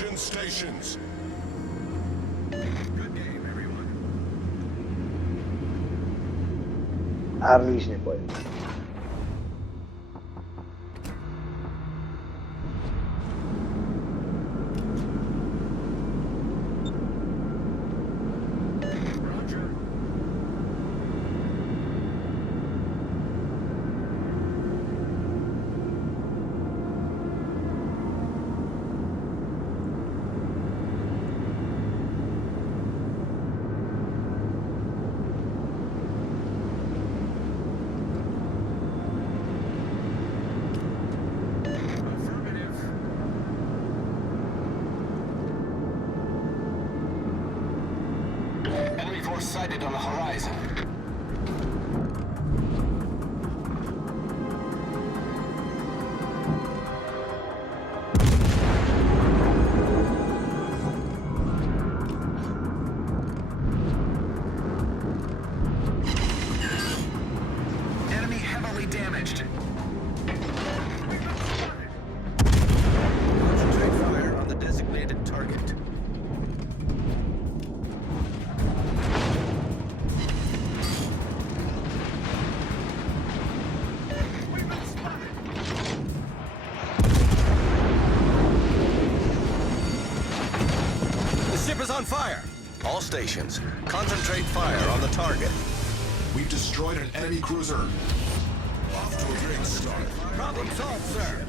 Attention stations. Good game, everyone. Arliś nie powiem. Roger. Affirmative. Enemy force sighted on the horizon. Enemy heavily damaged. Concentrate fire on the designated target. We've been spotted. The ship is on fire. All stations, concentrate fire on the target. We've destroyed an enemy cruiser. Off to a great start. Problem solved, sir.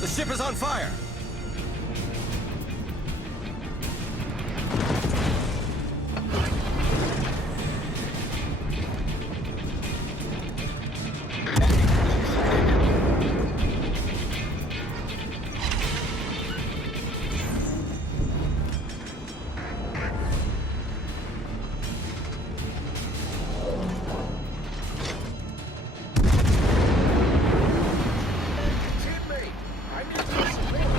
The ship is on fire. Teammate, I need your support.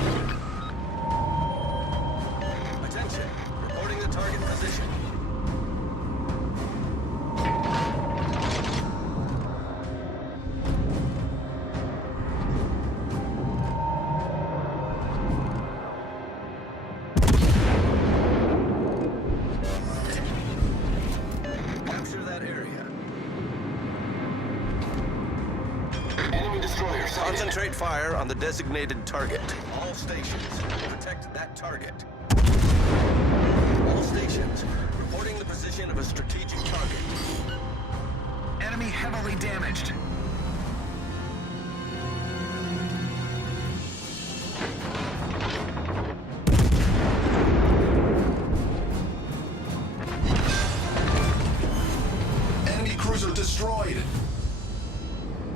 Attention, reporting the target position. Capture that area. Enemy destroyer sighted. Concentrate fire on the designated target. All stations, protect that target. All stations, reporting the position of a strategic target. Enemy heavily damaged. Enemy cruiser destroyed.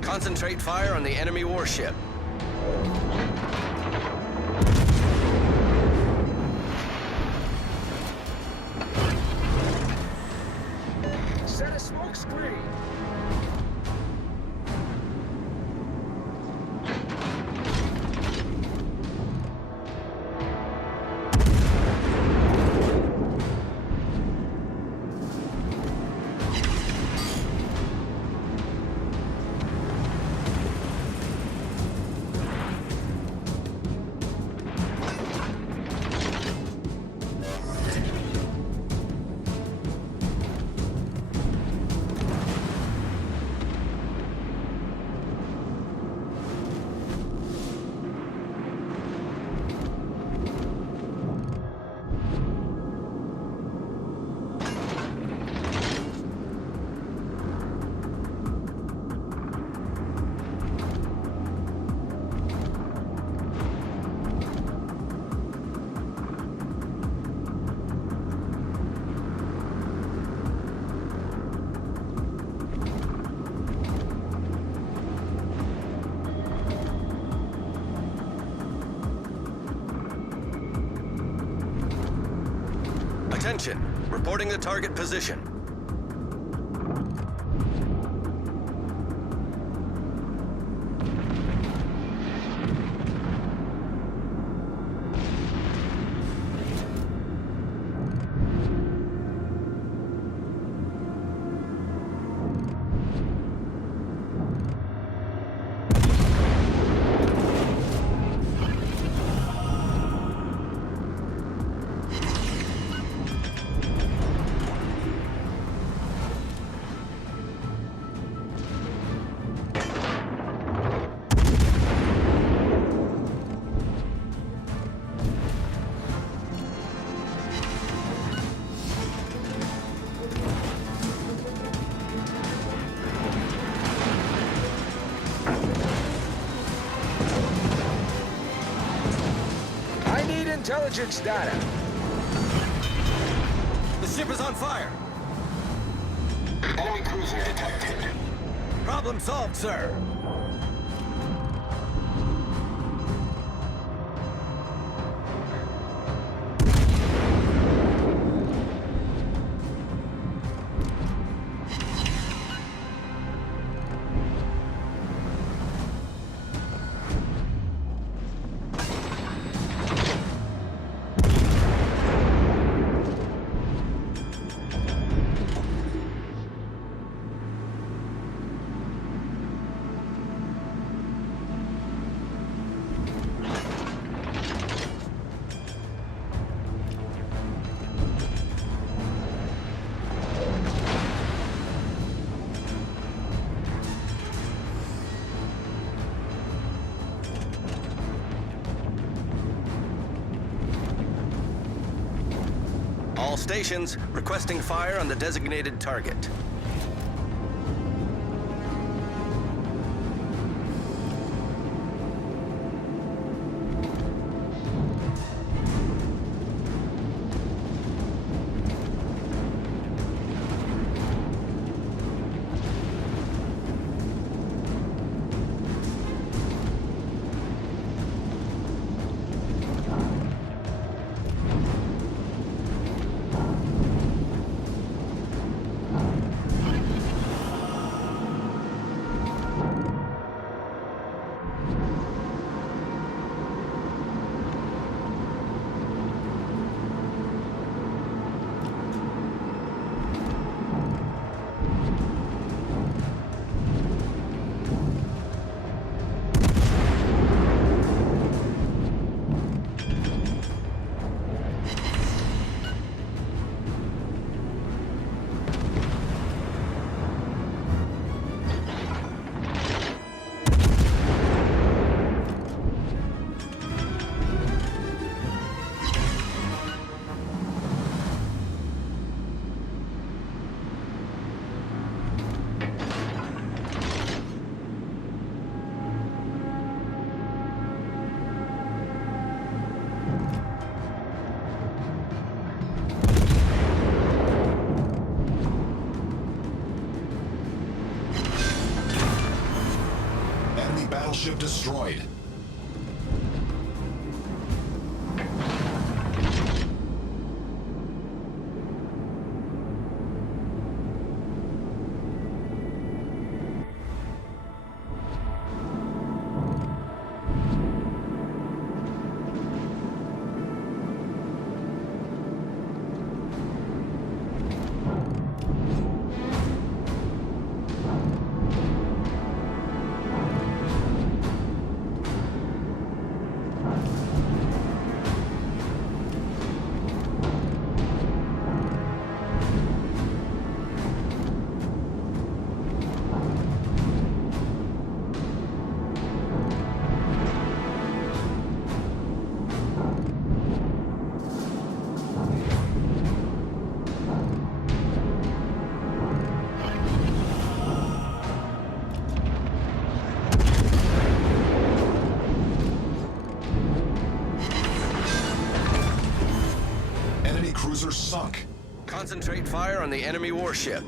Concentrate fire on the enemy warship. Set a smoke screen. Attention, reporting the target position. Intelligence data. The ship is on fire. Enemy cruiser detected. Problem solved, sir. All stations requesting fire on the designated target. Enemy battleship destroyed. Enemy cruiser sunk. Concentrate fire on the enemy warship.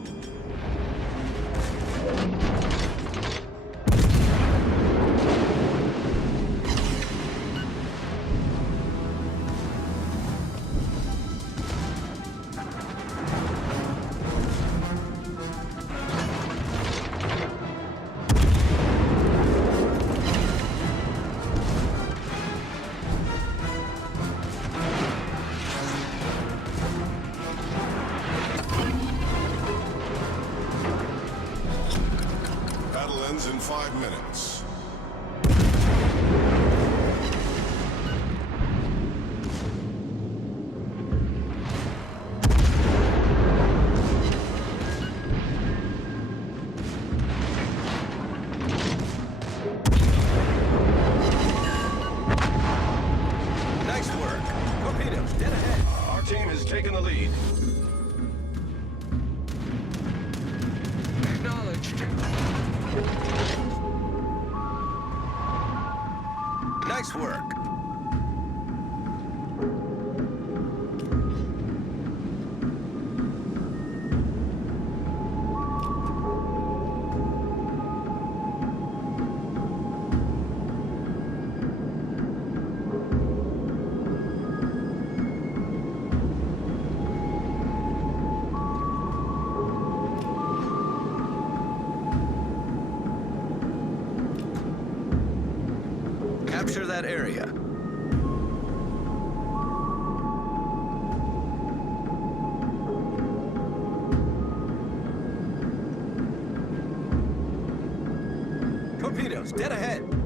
Battle ends in 5 minutes. Nice work. Torpedoes, dead ahead. Our team has taken the lead. Acknowledged. Nice work. Capture that area. Torpedoes, dead ahead.